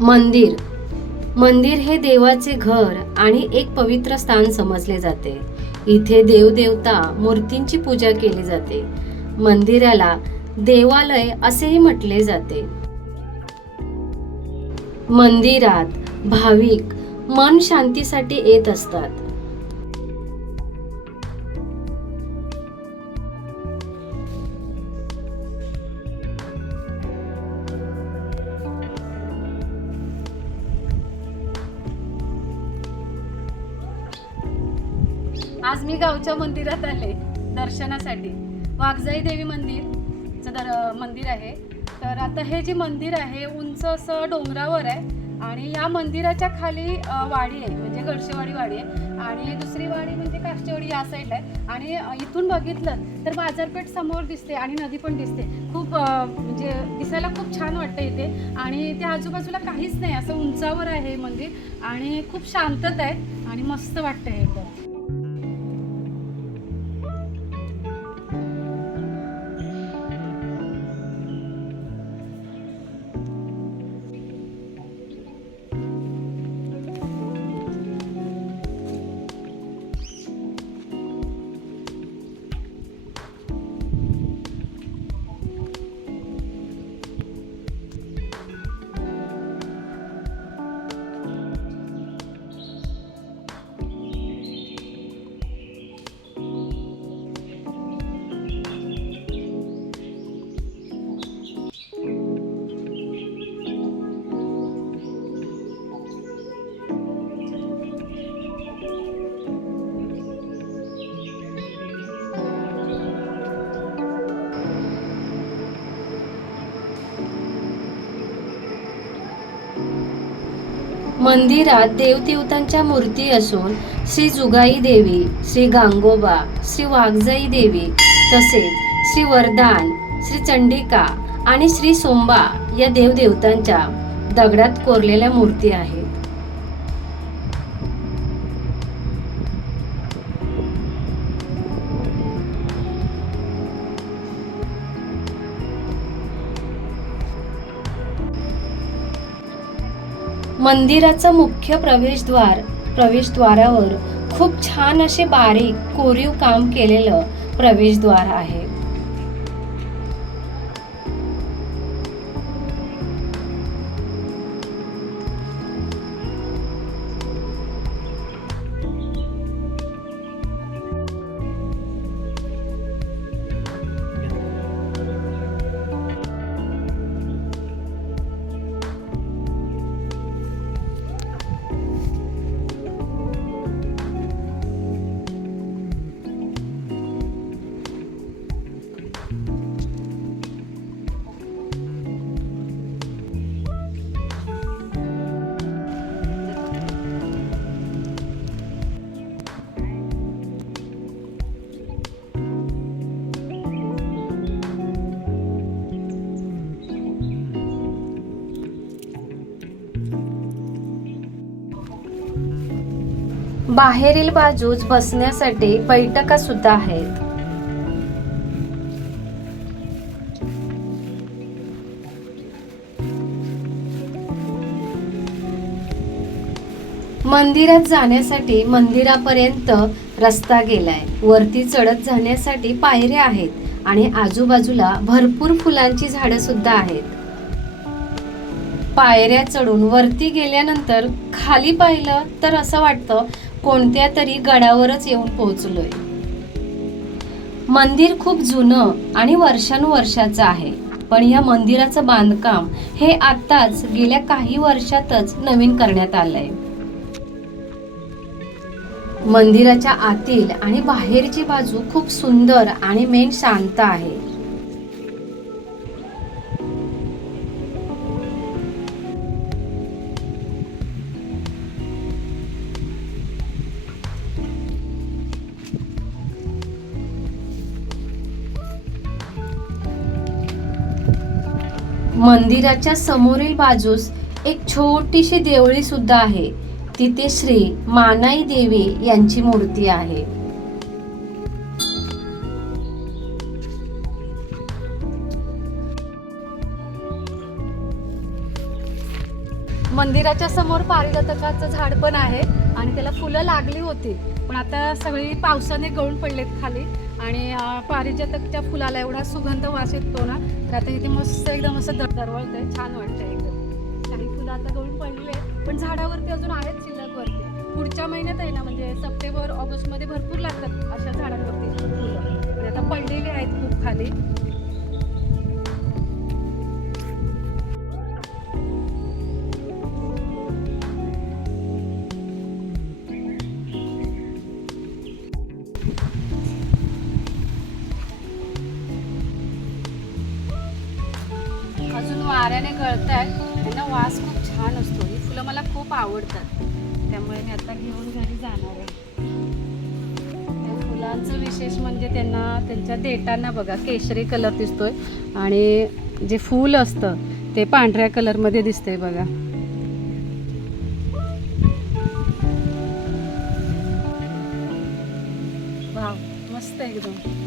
मंदिर मंदिर हे देवाचे घर आणि एक पवित्र स्थान समजले जाते. इथे देवदेवता मूर्तींची पूजा केली जाते. मंदिराला देवालय असेही म्हटले जाते. मंदिरात भाविक मन शांतीसाठी येत असतात. आज मी गावच्या मंदिरात आले दर्शनासाठी. वाघजाई देवी मंदिर आहे. तर आता हे जे मंदिर आहे उंच असं डोंगरावर आहे आणि या मंदिराच्या खाली वाडी आहे, म्हणजे गडशेवाडी वाडी आहे आणि दुसरी वाडी म्हणजे काष्टेवाडी या साईडला आहे. आणि इथून बघितलं तर बाजारपेठ समोर दिसते आणि नदी पण दिसते. खूप म्हणजे दिसायला खूप छान वाटतं इथे. आणि त्या आजूबाजूला काहीच नाही, असं उंचावर आहे मंदिर आणि खूप शांतता आहे आणि मस्त वाटतं हे एकदम. मंदिरात देवदेवतांच्या मूर्ती असून श्री जुगाई देवी, श्री गांगोबा, श्री वाघजाई देवी तसेच श्री वरदान, श्री चंडिका आणि श्री सोंबा या देवदेवतांच्या दगडात कोरलेल्या मूर्ती आहेत. मंदिराचं मुख्य प्रवेशद्वारावर खूप छान असे बारीक कोरीव काम केलेलं प्रवेशद्वार आहे. बाहेरील बाजूस बसण्यासाठी बैठका सुद्धा आहेत. मंदिरात जाण्यासाठी मंदिरापर्यंत रस्ता गेलाय. वरती चढत जाण्यासाठी पायऱ्या आहेत आणि आजूबाजूला भरपूर फुलांची झाडं सुद्धा आहेत. पायऱ्या चढून वरती गेल्यानंतर खाली पाहिलं तर असं वाटतं कोणत्या तरी गडावरच येऊन पोहोचलोय. मंदिर खूप जुनं आणि वर्षानुवर्षाचं आहे. पण या मंदिराचं बांधकाम हे आत्ताच गेल्या काही वर्षातच नवीन करण्यात आलंय. मंदिराच्या आतील आणि बाहेरची बाजू खूप सुंदर आणि मेन शांत आहे. मंदिराच्या समोरील बाजूस एक छोटीशी देवळी सुद्धा आहे. तिथे श्री मानाई देवी यांची मूर्ती आहे. मंदिराच्या समोर पारिजातकाचं झाड पण आहे आणि त्याला फुलं लागली होती, पण आता सगळी पावसाने गळून पडलेत खाली. आणि पारिजातकच्या फुलाला एवढा सुगंध वास येतो ना, तर आता इथे मस्त एकदम असं दरवळतंय, छान वाटतंय एकदम. काही फुलं आता गळून पडली आहेत, पण झाडावरती अजून आहेत शिल्लकवरती. पुढच्या महिन्यात आहे ना, म्हणजे सप्टेंबर ऑगस्टमध्ये भरपूर लागतात अशा झाडांवरती फुलं. आणि आता पडलेली आहेत खूप खाली. अजून वाऱ्याने गळतायत, त्यांना वास खूप छान असतो. ही फुलं मला खूप आवडतात, त्यामुळे मी आता घेऊन घरी जाणार आहे. त्या फुलांचं विशेष म्हणजे त्यांच्या देठांना बघा केशरी कलर दिसतोय आणि जे फूल असतं ते पांढऱ्या कलरमध्ये दिसतंय बघा. वाव, मस्त एकदम.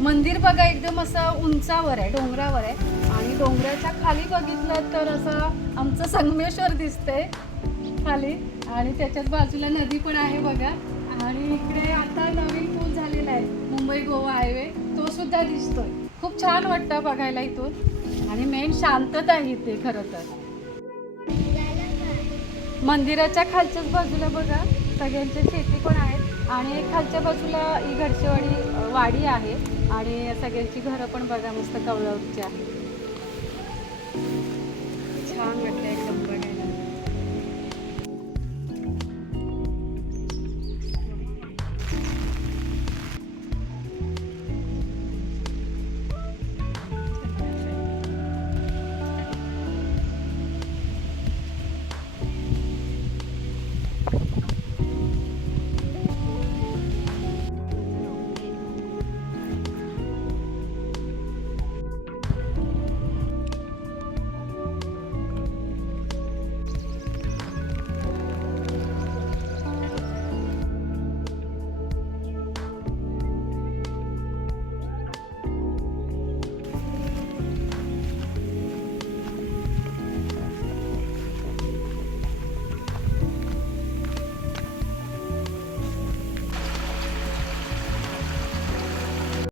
मंदिर बघा एकदम असं उंचावर आहे, डोंगरावर आहे. आणि डोंगराच्या खाली बघितलं तर असं आमचं संगमेश्वर दिसतंय खाली. आणि त्याच्याच बाजूला नदी पण आहे बघा. आणि इकडे आता नवीन पूल झालेला आहे, मुंबई गोवा हायवे, तो सुद्धा दिसतोय. खूप छान वाटतं बघायला इथून. आणि मेन शांतता आहे इथे खरं तर. मंदिराच्या खालच्याच बाजूला बघा सगळ्यांच्या शेती पण आहेत. आणि खालच्या बाजूला ही घरचेवाडी वाडी आहे. आणि सगळ्यांची घरं पण बघा मस्त कौलांची आहे. छान वाटतं एकदम.